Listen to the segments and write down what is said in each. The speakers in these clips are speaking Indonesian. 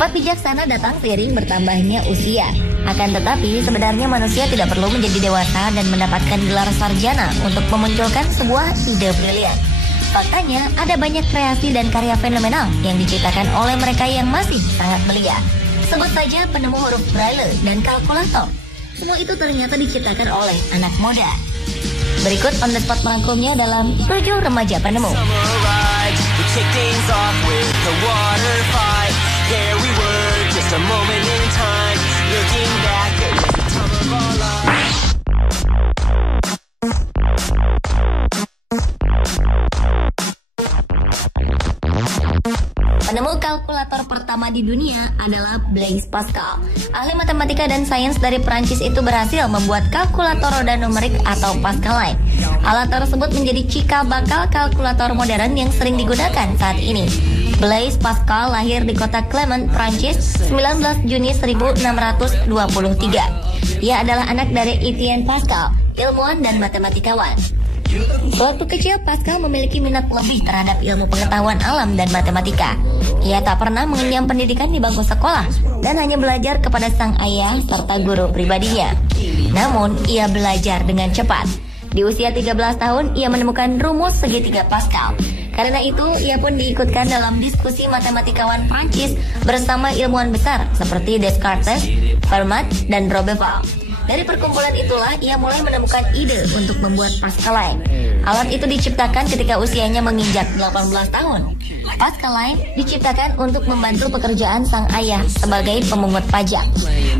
Sifat bijaksana datang seiring bertambahnya usia. Akan tetapi, sebenarnya manusia tidak perlu menjadi dewasa dan mendapatkan gelar sarjana untuk memunculkan sebuah ide brilian. Faktanya, ada banyak kreasi dan karya fenomenal yang diciptakan oleh mereka yang masih sangat belia. Sebut saja penemu huruf Braille dan kalkulator. Semua itu ternyata diciptakan oleh anak muda. Berikut on the spot merangkumnya dalam 7 remaja penemu. Penemu kalkulator pertama di dunia adalah Blaise Pascal. Ahli matematika dan sains dari Prancis itu berhasil membuat kalkulator roda numerik atau Pascaline. Alat tersebut menjadi cikal bakal kalkulator modern yang sering digunakan saat ini. Blaise Pascal lahir di kota Clermont, Prancis, 19 Juni 1623. Ia adalah anak dari Etienne Pascal, ilmuwan dan matematikawan. Waktu kecil, Pascal memiliki minat lebih terhadap ilmu pengetahuan alam dan matematika. Ia tak pernah mengenyam pendidikan di bangku sekolah dan hanya belajar kepada sang ayah serta guru pribadinya. Namun, ia belajar dengan cepat. Di usia 13 tahun, ia menemukan rumus segitiga Pascal. Karena itu, ia pun diikutkan dalam diskusi matematikawan Prancis bersama ilmuwan besar seperti Descartes, Fermat, dan Roberval. Dari perkumpulan itulah ia mulai menemukan ide untuk membuat Pascaline. Alat itu diciptakan ketika usianya menginjak 18 tahun. Pascaline diciptakan untuk membantu pekerjaan sang ayah sebagai pemungut pajak.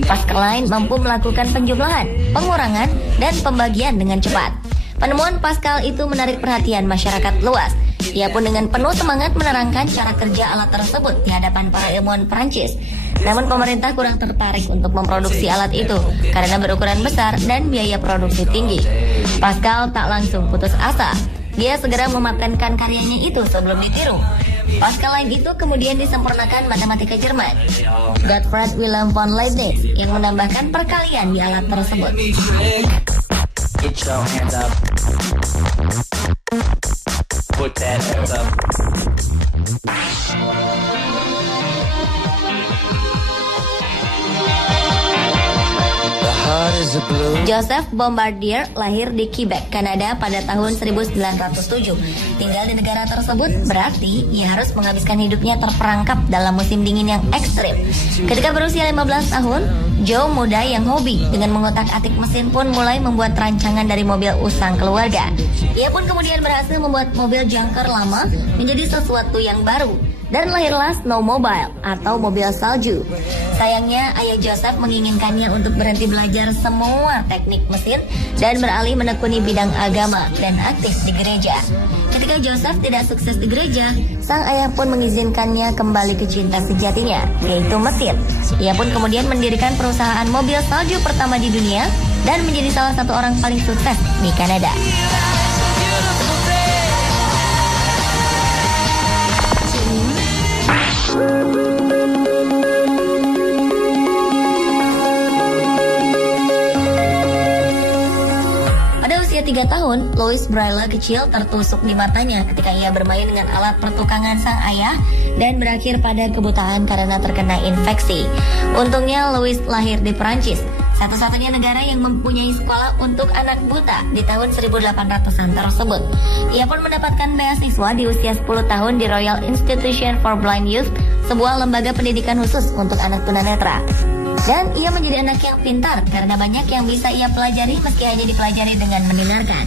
Pascaline mampu melakukan penjumlahan, pengurangan, dan pembagian dengan cepat. Penemuan Pascal itu menarik perhatian masyarakat luas. Ia pun dengan penuh semangat menerangkan cara kerja alat tersebut di hadapan para ilmuwan Prancis. Namun pemerintah kurang tertarik untuk memproduksi alat itu karena berukuran besar dan biaya produksi tinggi. Pascal tak langsung putus asa. Dia segera mematenkan karyanya itu sebelum ditiru. Pascaline itu kemudian disempurnakan matematika Jerman, Gottfried Wilhelm von Leibniz, yang menambahkan perkalian di alat tersebut. Get your hands up. Put that hands up. Joseph Bombardier lahir di Quebec, Kanada pada tahun 1907. Tinggal di negara tersebut berarti ia harus menghabiskan hidupnya terperangkap dalam musim dingin yang ekstrim. Ketika berusia 15 tahun, Joe muda yang hobi dengan mengotak-atik mesin pun mulai membuat rancangan dari mobil usang keluarga. Ia pun kemudian berhasil membuat mobil jangkar lama menjadi sesuatu yang baru. Dan lahirlah snowmobile atau mobil salju. Sayangnya ayah Joseph menginginkannya untuk berhenti belajar semua teknik mesin dan beralih menekuni bidang agama dan aktif di gereja. Ketika Joseph tidak sukses di gereja, sang ayah pun mengizinkannya kembali ke cinta sejatinya, yaitu mesin. Ia pun kemudian mendirikan perusahaan mobil salju pertama di dunia dan menjadi salah satu orang paling sukses di Kanada. Pada usia 3 tahun, Louis Braille kecil tertusuk di matanya ketika ia bermain dengan alat pertukangan sang ayah dan berakhir pada kebutaan karena terkena infeksi. Untungnya Louis lahir di Prancis, satu-satunya negara yang mempunyai sekolah untuk anak buta di tahun 1800-an tersebut. Ia pun mendapatkan beasiswa di usia 10 tahun di Royal Institution for Blind Youth, sebuah lembaga pendidikan khusus untuk anak tunanetra. Dan ia menjadi anak yang pintar karena banyak yang bisa ia pelajari meski hanya dipelajari dengan mendengarkan.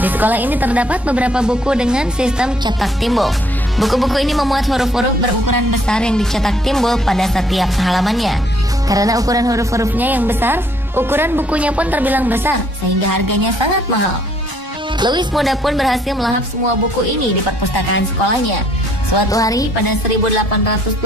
Di sekolah ini terdapat beberapa buku dengan sistem cetak timbul. Buku-buku ini memuat huruf-huruf berukuran besar yang dicetak timbul pada setiap halamannya. Karena ukuran huruf-hurufnya yang besar, ukuran bukunya pun terbilang besar sehingga harganya sangat mahal. Louis muda pun berhasil melahap semua buku ini di perpustakaan sekolahnya. Suatu hari pada 1821,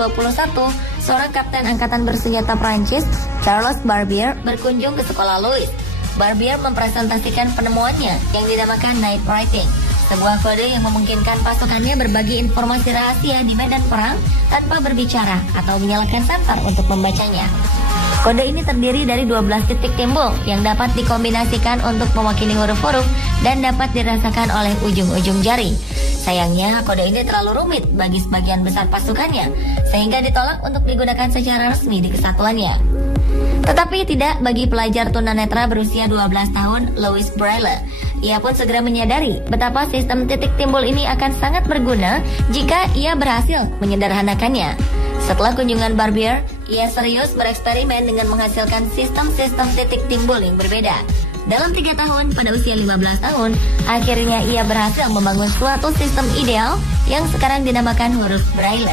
seorang kapten angkatan bersenjata Prancis, Charles Barbier, berkunjung ke sekolah Louis. Barbier mempresentasikan penemuannya yang dinamakan night writing, sebuah kode yang memungkinkan pasukannya berbagi informasi rahasia di medan perang tanpa berbicara atau menyalakan sensor untuk membacanya. Kode ini terdiri dari 12 titik timbul yang dapat dikombinasikan untuk mewakili huruf-huruf dan dapat dirasakan oleh ujung-ujung jari. Sayangnya, kode ini terlalu rumit bagi sebagian besar pasukannya, sehingga ditolak untuk digunakan secara resmi di kesatuannya. Tetapi tidak bagi pelajar tunanetra berusia 12 tahun, Louis Braille. Ia pun segera menyadari betapa sistem titik timbul ini akan sangat berguna jika ia berhasil menyederhanakannya. Setelah kunjungan Barbier, ia serius bereksperimen dengan menghasilkan sistem-sistem titik timbul yang berbeda. Dalam 3 tahun, pada usia 15 tahun, akhirnya ia berhasil membangun suatu sistem ideal yang sekarang dinamakan huruf Braille.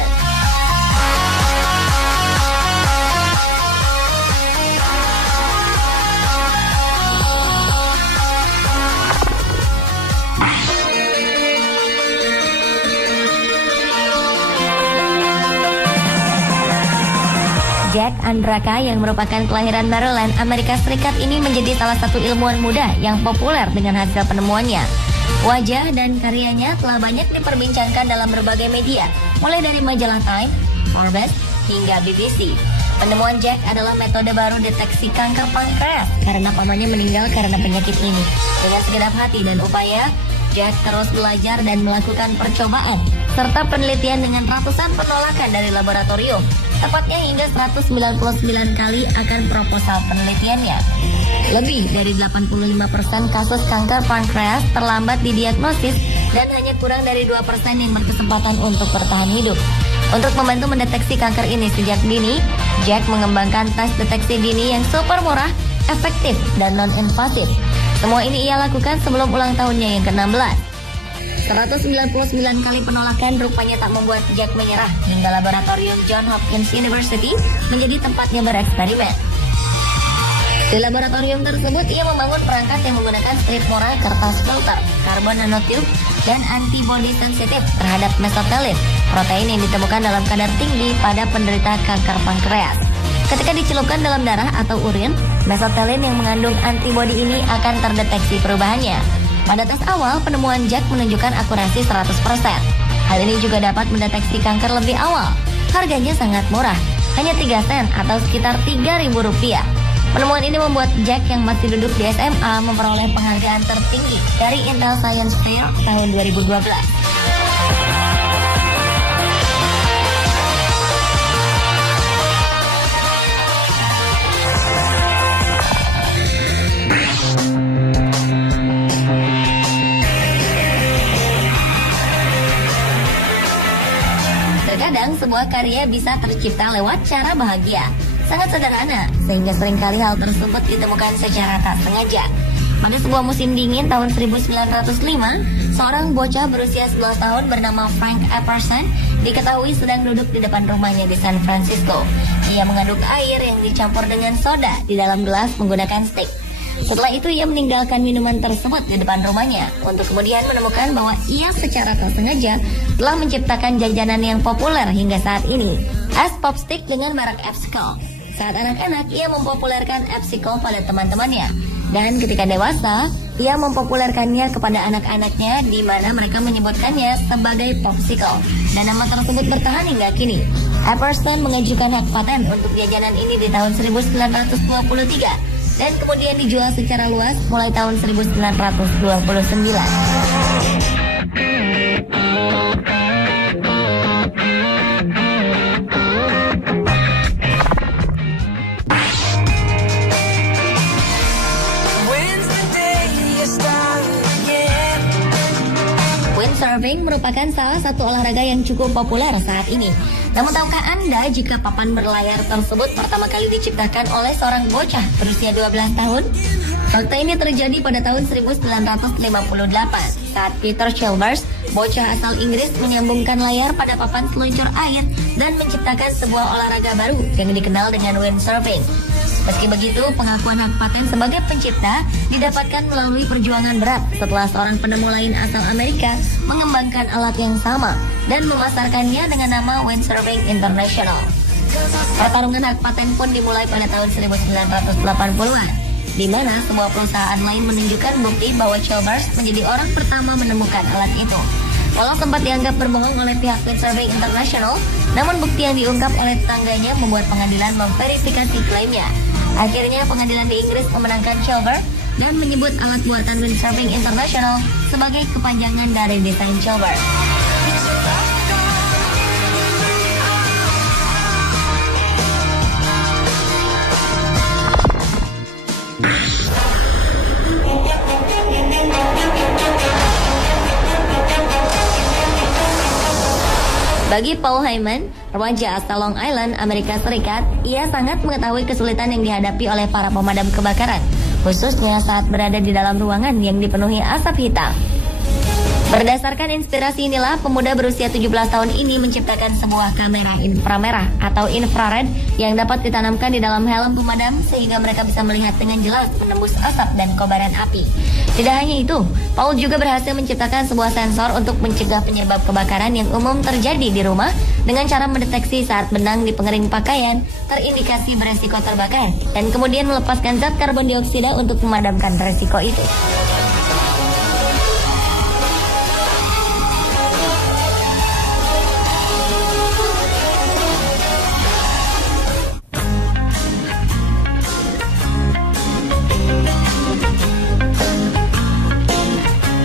Jack Andraka yang merupakan kelahiran Maryland, Amerika Serikat ini menjadi salah satu ilmuwan muda yang populer dengan hasil penemuannya. Wajah dan karyanya telah banyak diperbincangkan dalam berbagai media, mulai dari majalah Time, Forbes, hingga BBC. Penemuan Jack adalah metode baru deteksi kanker pankreas karena pamannya meninggal karena penyakit ini. Dengan segenap hati dan upaya, Jack terus belajar dan melakukan percobaan serta penelitian dengan ratusan penolakan dari laboratorium, tepatnya hingga 199 kali akan proposal penelitiannya. Lebih dari 85% kasus kanker pankreas terlambat didiagnosis dan hanya kurang dari 2% yang berkesempatan untuk bertahan hidup. Untuk membantu mendeteksi kanker ini sejak dini, Jack mengembangkan tes deteksi dini yang super murah, efektif, dan non-invasif. Semua ini ia lakukan sebelum ulang tahunnya yang ke-16. 199 kali penolakan rupanya tak membuat Jack menyerah hingga laboratorium Johns Hopkins University menjadi tempatnya bereksperimen. Di laboratorium tersebut ia membangun perangkat yang menggunakan strip murah, kertas filter, karbon nanotube, dan antibodi sensitif terhadap mesothelin, protein yang ditemukan dalam kadar tinggi pada penderita kanker pankreas. Ketika dicelupkan dalam darah atau urin, mesothelin yang mengandung antibodi ini akan terdeteksi perubahannya. Pada tes awal, penemuan Jack menunjukkan akurasi 100%. Hal ini juga dapat mendeteksi kanker lebih awal. Harganya sangat murah, hanya 3 sen atau sekitar Rp3.000. Penemuan ini membuat Jack yang masih duduk di SMA memperoleh penghargaan tertinggi dari Intel Science Fair tahun 2012. Terkadang sebuah karya bisa tercipta lewat cara bahagia, sangat sederhana, sehingga seringkali hal tersebut ditemukan secara tak sengaja. Pada sebuah musim dingin tahun 1905, seorang bocah berusia 11 tahun bernama Frank Epperson diketahui sedang duduk di depan rumahnya di San Francisco. Ia mengaduk air yang dicampur dengan soda di dalam gelas menggunakan stik. Setelah itu ia meninggalkan minuman tersebut di depan rumahnya untuk kemudian menemukan bahwa ia secara tak sengaja telah menciptakan jajanan yang populer hingga saat ini, es popstick dengan merek Epsicle. Saat anak-anak, ia mempopulerkan Epsicle pada teman-temannya, dan ketika dewasa, ia mempopulerkannya kepada anak-anaknya di mana mereka menyebutkannya sebagai popsicle, dan nama tersebut bertahan hingga kini. Epperson mengajukan hak paten untuk jajanan ini di tahun 1923. Dan kemudian dijual secara luas mulai tahun 1929. Windsurfing merupakan salah satu olahraga yang cukup populer saat ini. Namun tahukah Anda jika papan berlayar tersebut pertama kali diciptakan oleh seorang bocah berusia 12 tahun? Fakta ini terjadi pada tahun 1958 saat Peter Chilvers, bocah asal Inggris, menyambungkan layar pada papan seluncur air dan menciptakan sebuah olahraga baru yang dikenal dengan windsurfing. Meski begitu, pengakuan hak paten sebagai pencipta didapatkan melalui perjuangan berat setelah seorang penemu lain asal Amerika mengembangkan alat yang sama dan memasarkannya dengan nama Windsurfing International. Pertarungan hak paten pun dimulai pada tahun 1980-an, di mana semua perusahaan lain menunjukkan bukti bahwa Chilvers menjadi orang pertama menemukan alat itu. Walau sempat dianggap berbohong oleh pihak Windsurfing International, namun bukti yang diungkap oleh tetangganya membuat pengadilan memverifikasi klaimnya. Akhirnya pengadilan di Inggris memenangkan Chilver dan menyebut alat buatan Windsurfing International sebagai kepanjangan dari desain Chilver. Bagi Paul Heyman, remaja asal Long Island, Amerika Serikat, ia sangat mengetahui kesulitan yang dihadapi oleh para pemadam kebakaran, khususnya saat berada di dalam ruangan yang dipenuhi asap hitam. Berdasarkan inspirasi inilah, pemuda berusia 17 tahun ini menciptakan sebuah kamera inframerah atau infrared yang dapat ditanamkan di dalam helm pemadam sehingga mereka bisa melihat dengan jelas menembus asap dan kobaran api. Tidak hanya itu, Paul juga berhasil menciptakan sebuah sensor untuk mencegah penyebab kebakaran yang umum terjadi di rumah dengan cara mendeteksi saat benang di pengering pakaian terindikasi beresiko terbakar dan kemudian melepaskan zat karbon dioksida untuk memadamkan resiko itu.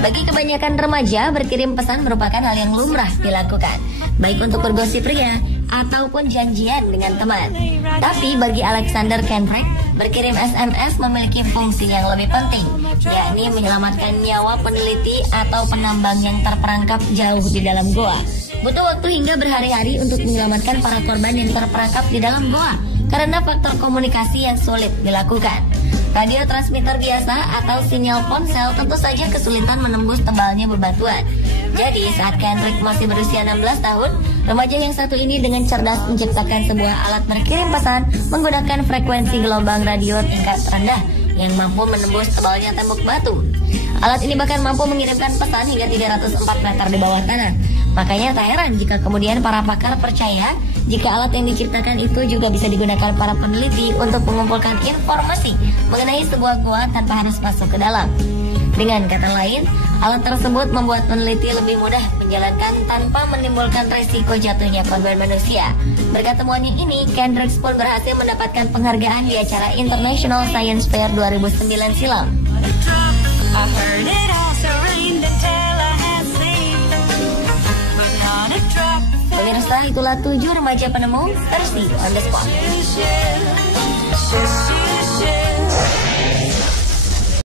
Bagi kebanyakan remaja, berkirim pesan merupakan hal yang lumrah dilakukan, baik untuk bergosip pria ataupun janjian dengan teman. Tapi bagi Alexander Kendrick, berkirim SMS memiliki fungsi yang lebih penting, yakni menyelamatkan nyawa peneliti atau penambang yang terperangkap jauh di dalam goa. Butuh waktu hingga berhari-hari untuk menyelamatkan para korban yang terperangkap di dalam goa karena faktor komunikasi yang sulit dilakukan. Radio transmitter biasa atau sinyal ponsel tentu saja kesulitan menembus tebalnya bebatuan. Jadi saat Kendrick masih berusia 16 tahun, remaja yang satu ini dengan cerdas menciptakan sebuah alat berkirim pesan menggunakan frekuensi gelombang radio tingkat rendah yang mampu menembus tebalnya tembok batu. Alat ini bahkan mampu mengirimkan pesan hingga 304 meter di bawah tanah. Makanya tak heran jika kemudian para pakar percaya jika alat yang diciptakan itu juga bisa digunakan para peneliti untuk mengumpulkan informasi mengenai sebuah goa tanpa harus masuk ke dalam. Dengan kata lain, alat tersebut membuat peneliti lebih mudah menjalankan tanpa menimbulkan resiko jatuhnya korban manusia. Berkat temuannya ini, Kendrick pun berhasil mendapatkan penghargaan di acara International Science Fair 2009 silam. Pemirsa, itulah 7 remaja penemu versi On The Spot.